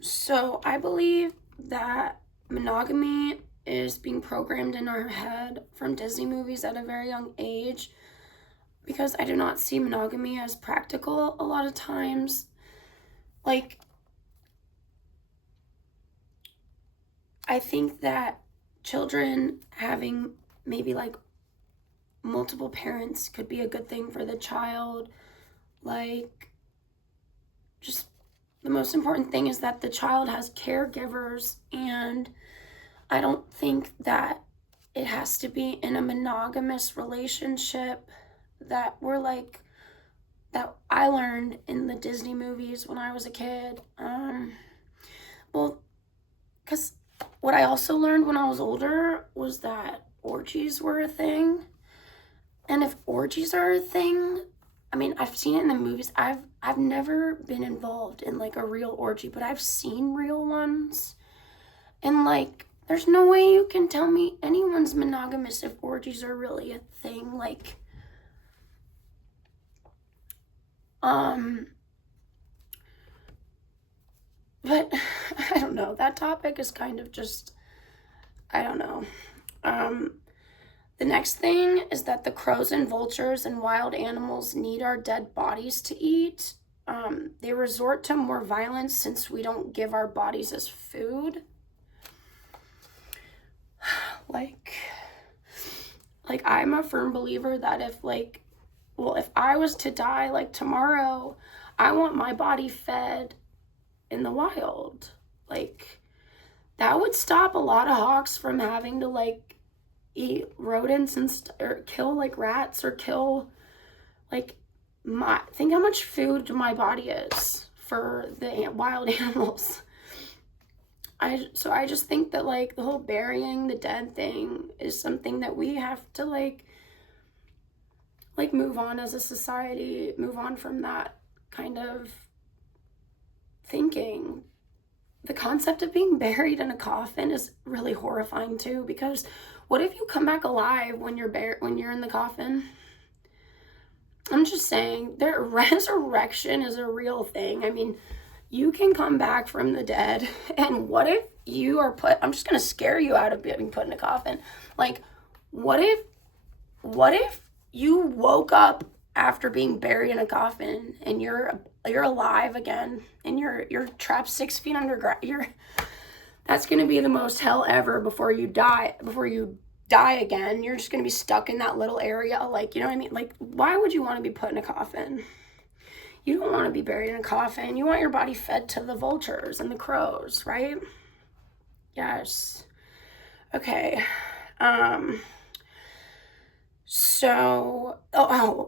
So I believe that monogamy is being programmed in our head from Disney movies at a very young age because I do not see monogamy as practical a lot of times. Like, I think that children having maybe like multiple parents could be a good thing for the child. Like, just the most important thing is that the child has caregivers, and I don't think that it has to be in a monogamous relationship that we're like that I learned in the Disney movies when I was a kid. Well, because what I also learned when I was older was that orgies were a thing. And if orgies are a thing, I mean, I've seen it in the movies. I've never been involved in like a real orgy, but I've seen real ones. And like there's no way you can tell me anyone's monogamous if orgies are really a thing. Like but I don't know. That topic is kind of just I don't know. The next thing is that the crows and vultures and wild animals need our dead bodies to eat. They resort to more violence since we don't give our bodies as food. Like I'm a firm believer that if I was to die like tomorrow, I want my body fed in the wild. Like, that would stop a lot of hawks from having to like eat rodents or kill like rats or kill like think how much food my body is for the wild animals. I just think that like the whole burying the dead thing is something that we have to like move on as a society, move on from that kind of thinking. The concept of being buried in a coffin is really horrifying too, because what if you come back alive when you're in the coffin? I'm just saying, their resurrection is a real thing. I mean, you can come back from the dead, and what if you are I'm just gonna scare you out of being put in a coffin. Like, what if you woke up after being buried in a coffin and you're alive again and you're trapped 6 feet underground? That's gonna be the most hell ever before you die again. You're just gonna be stuck in that little area. Like, you know what I mean? Like, why would you want to be put in a coffin? You don't want to be buried in a coffin. You want your body fed to the vultures and the crows, right? Yes. Okay. So,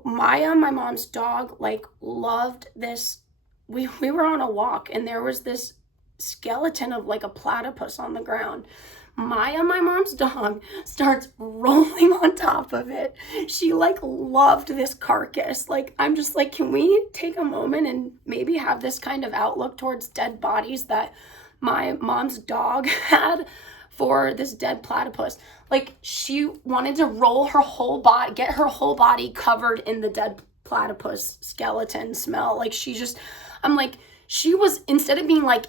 Maya, my mom's dog, like loved this. We were on a walk and there was this skeleton of like a platypus on the ground. Maya, my mom's dog, starts rolling on top of it. She like loved this carcass. Like, I'm just like, can we take a moment and maybe have this kind of outlook towards dead bodies that my mom's dog had for this dead platypus? Like, she wanted to roll her whole body, get her whole body covered in the dead platypus skeleton smell. Like, I'm like, she was, instead of being like,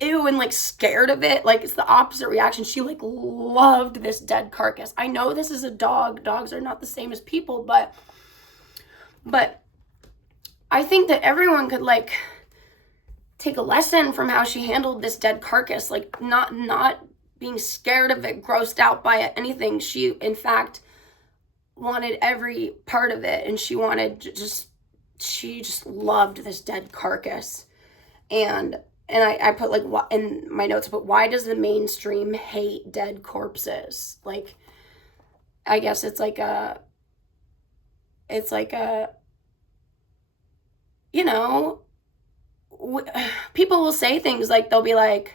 ew, and like scared of it, like it's the opposite reaction. She like loved this dead carcass. I know this is a dog. Dogs are not the same as people, but I think that everyone could like take a lesson from how she handled this dead carcass, like not being scared of it, grossed out by it, anything. She in fact wanted every part of it, and she just loved this dead carcass. And I put like in my notes, but why does the mainstream hate dead corpses? Like, I guess it's like a, you know, people will say things like, they'll be like,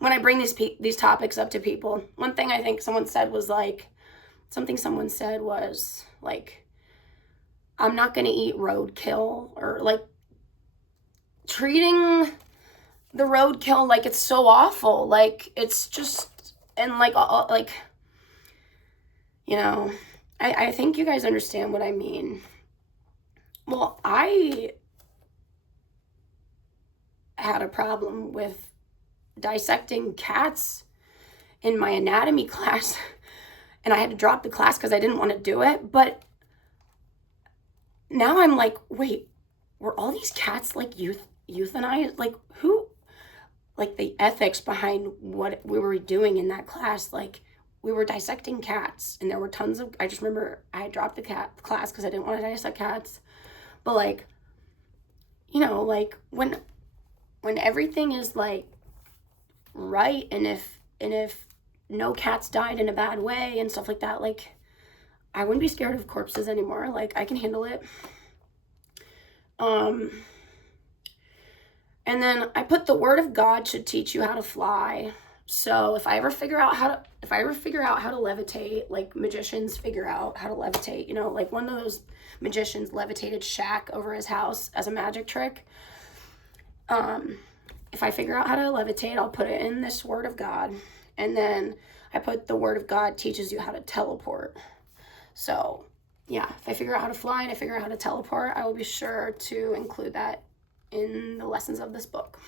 when I bring these topics up to people, one thing I think someone said was like, I'm not going to eat roadkill, or like treating the roadkill like it's so awful. Like, it's just, and like, you know, I think you guys understand what I mean. Well, I had a problem with dissecting cats in my anatomy class, and I had to drop the class because I didn't want to do it. But now I'm like, wait, were all these cats like euthanized? Like, who, like, the ethics behind what we were doing in that class? Like, we were dissecting cats, and there were tons of, I just remember I had dropped the cat class because I didn't want to dissect cats. But like, you know, like when everything is like right, and if no cats died in a bad way and stuff like that, like, I wouldn't be scared of corpses anymore. Like, I can handle it. And then I put the word of God should teach you how to fly. So if I ever figure out how to levitate, like magicians figure out how to levitate, you know, like one of those magicians levitated Shaq over his house as a magic trick. If I figure out how to levitate, I'll put it in this word of God. And then I put the word of God teaches you how to teleport. So yeah, if I figure out how to fly and I figure out how to teleport, I will be sure to include that in the lessons of this book.